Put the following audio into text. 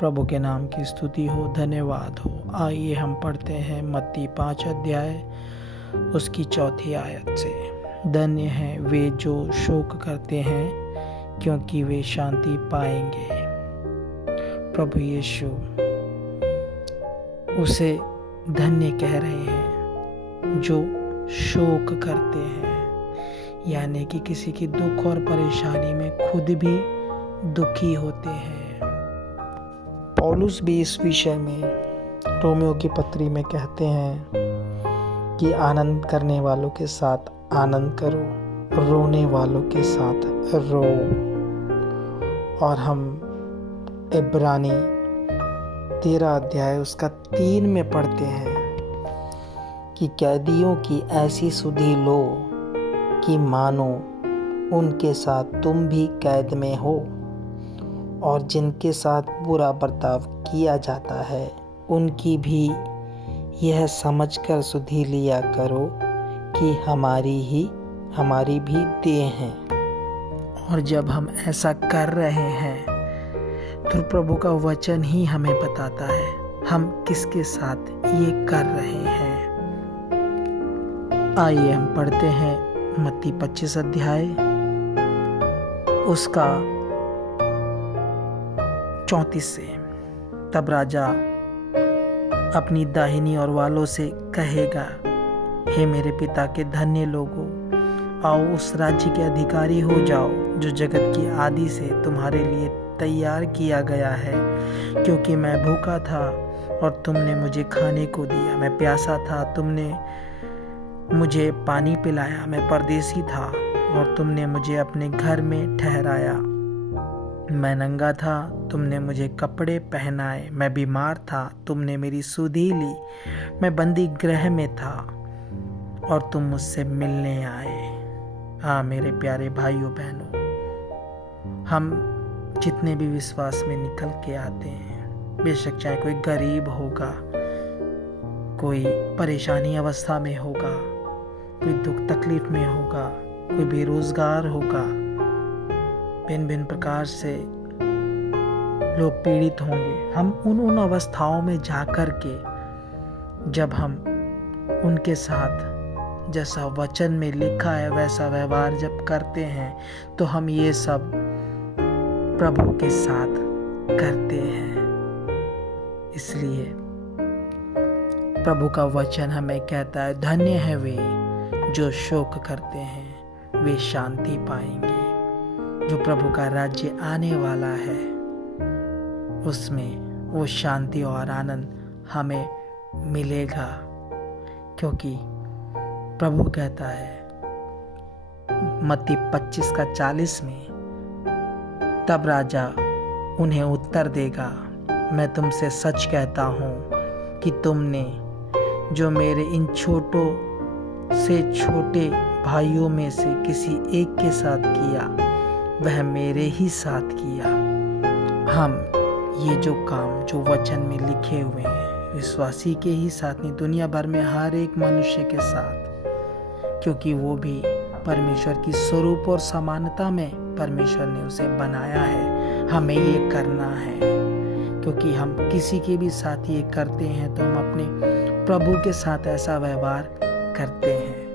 प्रभु के नाम की स्तुति हो, धन्यवाद हो। आइए हम पढ़ते हैं मत्ती 5 अध्याय उसकी 4 आयत से। धन्य हैं वे जो शोक करते हैं, क्योंकि वे शांति पाएंगे। प्रभु यीशु उसे धन्य कह रहे हैं जो शोक करते हैं, यानी कि किसी की दुख और परेशानी में खुद भी दुखी होते हैं। पौलुस भी इस विषय में रोमियो की पत्री में कहते हैं कि आनंद करने वालों के साथ आनंद करो, रोने वालों के साथ रो। और हम इब्रानी 13 अध्याय उसका 3 में पढ़ते हैं कि कैदियों की ऐसी सुधि लो कि मानो उनके साथ तुम भी कैद में हो, और जिनके साथ बुरा बर्ताव किया जाता है उनकी भी यह समझकर सुधि लिया करो कि हमारी भी देह है। और जब हम ऐसा कर रहे हैं तो प्रभु का वचन ही हमें बताता है हम किसके साथ ये कर रहे हैं। आइए हम पढ़ते हैं मत्ती 25 अध्याय उसका 34 से। तब राजा अपनी दाहिनी ओर वालों से कहेगा, हे मेरे पिता के धन्य लोगों, आओ उस राज्य के अधिकारी हो जाओ जो जगत की आदि से तुम्हारे लिए तैयार किया गया है। क्योंकि मैं भूखा था और तुमने मुझे खाने को दिया, मैं प्यासा था तुमने मुझे पानी पिलाया, मैं परदेसी था और तुमने मुझे अपने घर में ठहराया, मैं नंगा था तुमने मुझे कपड़े पहनाए, मैं बीमार था तुमने मेरी सुधि ली, मैं बंदी गृह में था और तुम मुझसे मिलने आए। हाँ मेरे प्यारे भाइयों बहनों, हम जितने भी विश्वास में निकल के आते हैं, बेशक चाहे कोई गरीब होगा, कोई परेशानी अवस्था में होगा, कोई दुख तकलीफ में होगा, कोई बेरोजगार होगा, भिन्न भिन्न प्रकार से लोग पीड़ित होंगे, हम उन अवस्थाओं में जाकर के जब हम उनके साथ जैसा वचन में लिखा है वैसा व्यवहार जब करते हैं तो हम ये सब प्रभु के साथ करते हैं। इसलिए प्रभु का वचन हमें कहता है, धन्य है वे जो शोक करते हैं, वे शांति पाएंगे। जो प्रभु का राज्य आने वाला है उसमें वो शांति और आनंद हमें मिलेगा, क्योंकि प्रभु कहता है मत्ती 25 का 40 में, तब राजा उन्हें उत्तर देगा, मैं तुमसे सच कहता हूँ कि तुमने जो मेरे इन छोटों से छोटे भाइयों में से किसी एक के साथ किया वह मेरे ही साथ किया। हम ये जो काम जो वचन में लिखे हुए हैं विश्वासी के ही साथ नहीं, दुनिया भर में हर एक मनुष्य के साथ, क्योंकि वो भी परमेश्वर की स्वरूप और समानता में परमेश्वर ने उसे बनाया है। हमें ये करना है, क्योंकि हम किसी के भी साथ ये करते हैं तो हम अपने प्रभु के साथ ऐसा व्यवहार करते हैं।